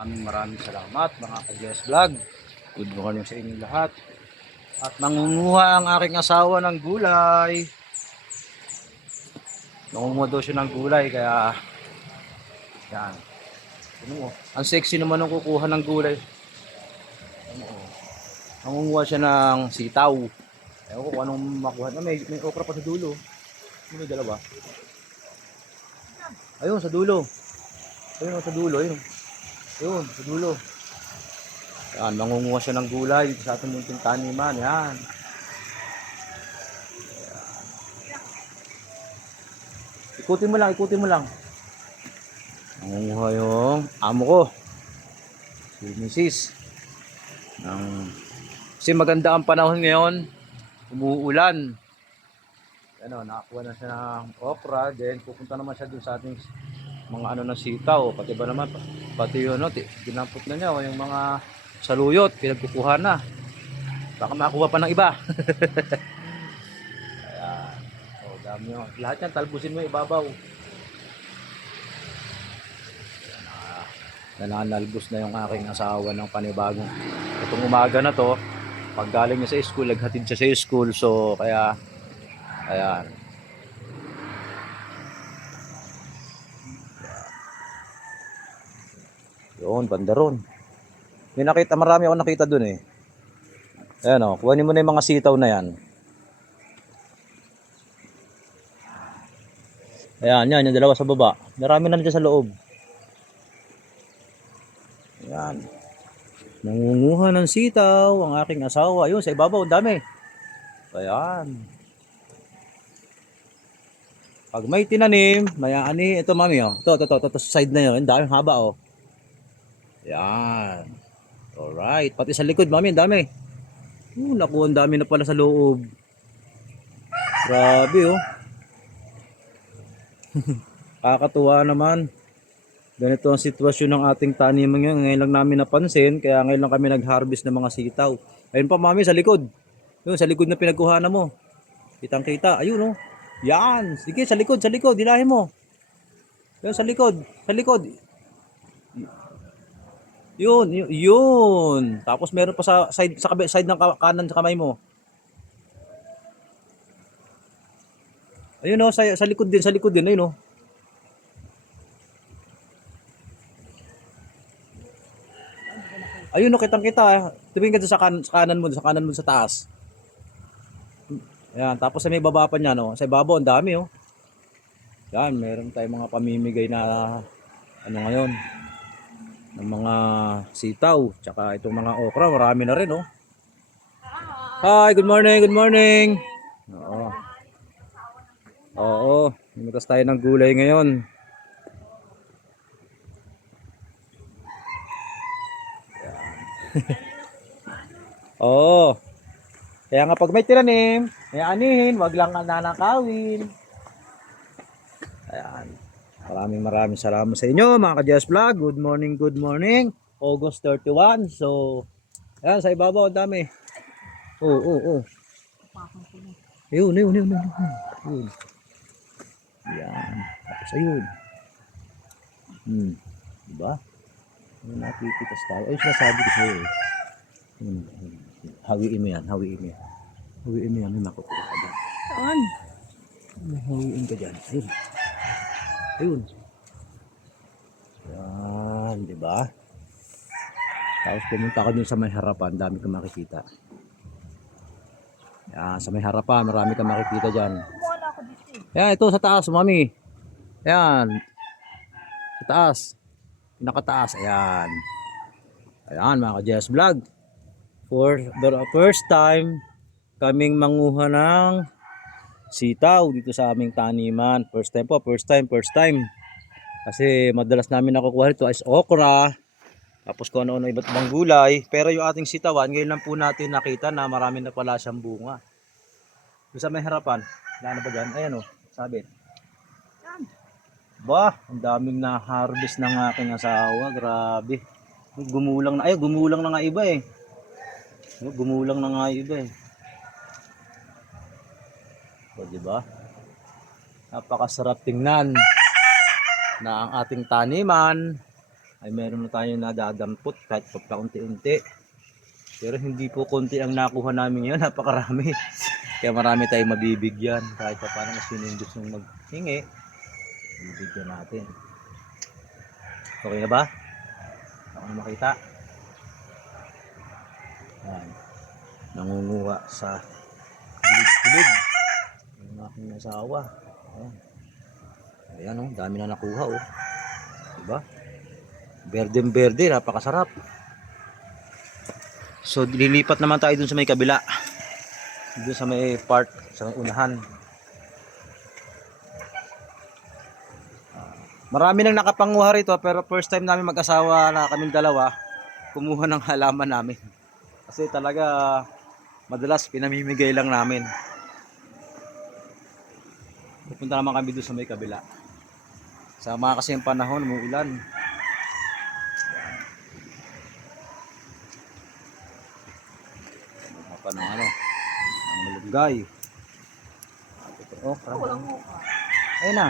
Maraming salamat mga ka-GS Vlog. Good morning sa inyong lahat. At nangunguha ang aking asawa ng gulay. Nangunguha daw siya ng gulay kaya yan. Ano, ang sexy naman ng kukuha ng gulay. Nangunguha siya ng sitaw. Ewan ko kung anong makuha. May okra pa sa dulo. May dalawa. Ayun sa dulo. Ayun sa dulo. Ayun sa dulo. Yan, mangunguha siya ng gulay sa ating munting taniman. Yan. Ikutin mo lang, ikutin mo lang. Mangunguha yung amo ko. Si Mrs. Kasi maganda ang panahon ngayon. Umuulan. Ano, nakakuha na siya ng okra. Then pupunta naman siya dun sa ating mga ano na sitaw. Pati ba naman, pati yun, no, ginampot na niya. Yung mga saluyot, pinagkukuha na. Baka makuha pa ng iba. Ayan. O, dami yun. Lahat yan, talbusin mo ibabaw. Nananalbos na yung aking asawa ng panibagong. Itong umaga na to, pag galing niya sa school, naghatid siya sa school. So, kaya, ayan. Yun, banda ron. Marami ako nakita dun eh. Ayan o, kuhanin mo na yung mga sitaw na yan. Ayan, yan, yung dalawa sa baba. Marami na dyan sa loob. Ayan. Nangunguha ng sitaw ang aking asawa. Ayun, sa ibabaw, ang dami. Ayan. Pag may tinanim, may ani, ito mami oh. Ito, sa side na yun. Ang daming haba oh. Ayan. Alright. Pati sa likod, mami, ang dami. Naku, ang dami na pala sa loob. Grabe oh. Kakatuwa naman. Ganito ang sitwasyon ng ating taniman ngayon. Ngayon lang namin napansin, kaya ngayon lang kami nag-harvest ng mga sitaw. Ayun pa mami, sa likod. Yun, sa likod na pinagkuhanan mo. Kitang kita. Ayun oh. Yan. Sige, sa likod, hilahin mo. Yan, sa likod. Yun. Tapos meron pa sa side ng kanan sa kamay mo. Ayun oh, sa likod din, ayun oh. Ayun oh, kitang-kita. Tumingin ka sa kanan mo sa taas. Ayan, tapos sa may baba pa niya no, sa ibabaw ang dami oh. Yan, meron tayong mga pamimigay na ano ngayon, ng mga sitaw, tsaka itong mga okra, marami na rin oh. Hi, good morning. Oo. Oo, minutas tayo ng gulay ngayon. Oo. Kaya nga pag may tinanim, may anihin, wag lang nanakawin. Ayan. Maraming salamat sa inyo mga ka-Just Vlog. Good morning. August 31. So, ayan, sa ibabaw, dami. Oo. Ayun. Ayun. Ayan. Tapos ayun. Diba? Ano napipitas tayo? Ay, sinasabi ko sa'yo eh. Hawiin mo yan. May makukuha ka dyan. Saan? Hawiin ka dyan. Ayun. Yan, diba? Tapos pumunta ka dun sa may harapan, dami kang makikita. Yan, sa may harapan, marami kang makikita dyan. Yan, ito sa taas, mami. Yan. Sa taas. Pinakataas, ayan. Ayan, mga ka-Just Vlog. For the first time, kaming manguha ng sitaw dito sa aming taniman. First time. Kasi madalas namin nakukuha ito is okra. Tapos kung ano-ano iba't ibang gulay. Pero yung ating sitawan, ngayon lang po natin nakita na marami na pala siyang bunga. Doon sa may harapan, ano ba dyan? Ayan o, sabit. Ba, ang daming na-harvest ng aking asawa. Grabe. Gumulang na nga iba eh. O, diba? Napakasarap tingnan na ang ating taniman ay meron na tayong nadadampot kahit pa unti-unti. Pero hindi po konti ang nakuha namin ngayon, napakarami. Kaya marami tayong mabibigyan kahit pa paano mas yun yung gusto maghingi, bibigyan natin. Okay na ba? Ako na makita. Ayan. Nangunguha sa kilig-kilig yung aking asawa. Ayan. Ayan, oh, dami na nakuha, oh. Diba? Berdeng-berde, napakasarap. So lilipat naman tayo dun sa may kabila. Dun sa may part, sa may unahan. Marami nang nakapanguha rito pero first time namin mag-asawa na kaming dalawa kumuha ng halaman namin. Kasi talaga madalas pinamimigay lang namin. Pupunta naman kami doon sa may kabila. Sama kasi yung panahon, umuulan. Apa ng ano? Ang malunggay. Oh, ayun na.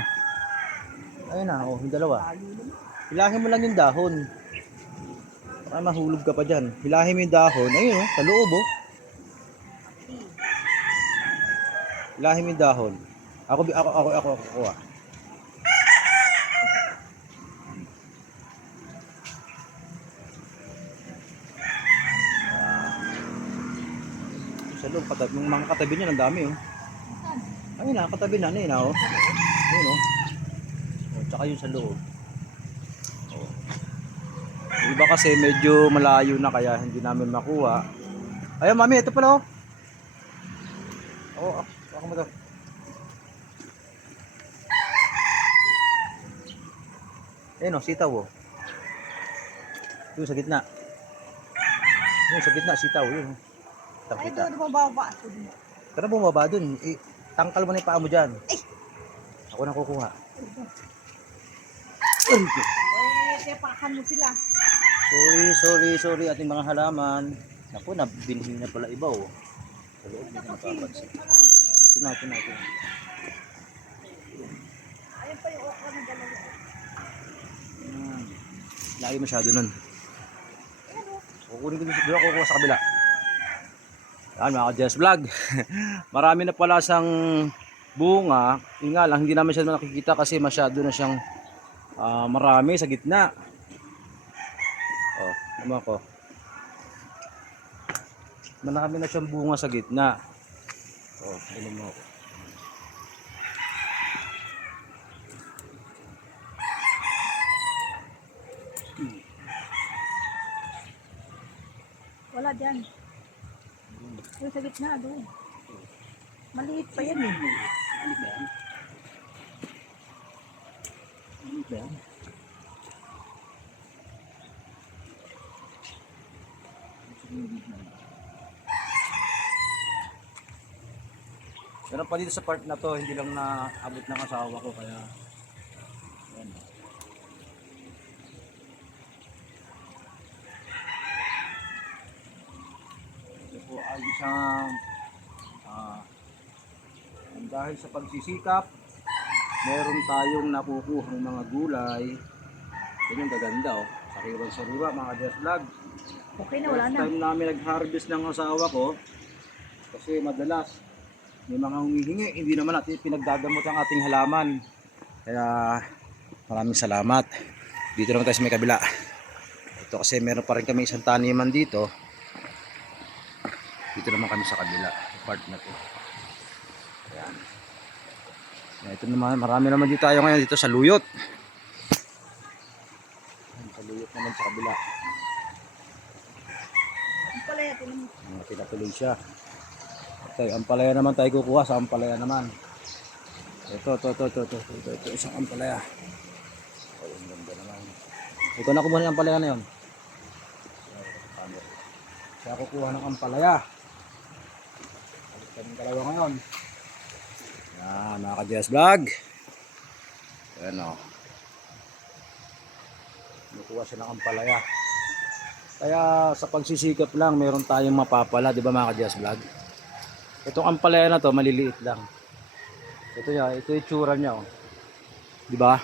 Ayun na, oh, yung dalawa. Hilahin mo lang yung dahon. Baka mahulog ka pa dyan. Hilahin mo yung dahon. Ayun, oh, sa loob, oh. Hilahin mo yung dahon. Ako. Ah. Sa loob, yung mga katabi niya, ang dami, oh. Ayun na, katabi na, ayun na, oh. Ayun, oh. Tsaka yung sa loob. Oh. Iba kasi medyo malayo na kaya hindi namin makuha. Ayun mami, ito pala oh. Oh, ako mo to. Ayun oh, sitaw oh. Yung sa gitna. Yung sa gitna, sitaw yun. Ay, doon bumaba. Tara bumaba dun. Tangkal mo na yung paa mo dyan. Ako na kukuha. Tepakan mo sila. Sorry ating mga halaman. Naku, nabinhin na pala iba oh. Sa loob na napapansin. Ito na. Ayun pa yung okra ng dalawa. Lagi masyado nun. Kukunin ko dito ako sa kabila. Yan mga Jess Vlog. Marami na pala siyang bunga. Yun nga lang, hindi namin siya nakikita kasi masyado na siyang marami sa gitna. Oh, naman ko. Marami na siyang bunga sa gitna. Oh, ano mo ako. Wala dyan. Yung sa gitna doon. Maliit pa yan eh. Ano ba yan? Pero pa dito sa part na to, hindi lang naabot ng asawa ko kaya yan. Ito po ay isang dahil sa pagsisikap meron tayong nakukuhang mga gulay. Yan yung gaganda oh. Sariwa mga Jess Vlog. Okay na, wala First na. time namin nag-harvest ng asawa ko kasi madalas may mga humihingi, hindi naman natin pinagdadamot ang ating halaman. Kaya maraming salamat. Dito naman tayo sa may kabila. Ito kasi meron pa rin kami isang taniman dito. Dito naman kami sa kabila, part na to. Ayan. Ito naman, marami naman dito tayo ngayon dito sa Luyot. Sa Luyot naman sa kabila. Ang pala yan. Pinatuloy siya. Okay, ampalaya naman tayo kukuha sa ampalaya naman. Ito, isang ampalaya. Oh, ang ganda naman. Ikaw na kumuha ng ampalaya na yun. Siya kukuha ng ampalaya. Balik kami dalawa ngayon. Yan, mga ka-Jess Vlog. Ayan o. Kukuha siya ng ampalaya. Kaya sa pagsisikap lang, meron tayong mapapala, di ba mga ka-Jess Vlog? Itong ampalaya na to, maliliit lang. Ito yung tsura niya oh. Di ba?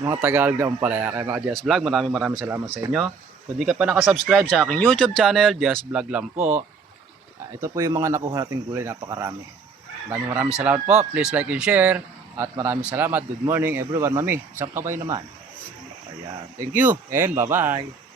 Mga Tagalog na Ampalaya. Kaya mga Jazz Vlog, maraming salamat sa inyo. Kung di ka pa nakasubscribe sa aking YouTube channel, Jazz Vlog lang po. Ito po yung mga nakuha nating gulay, napakarami. Maraming salamat po. Please like and share. At maraming salamat. Good morning everyone. Mami, isang kabay naman. Ayan. Thank you and bye-bye.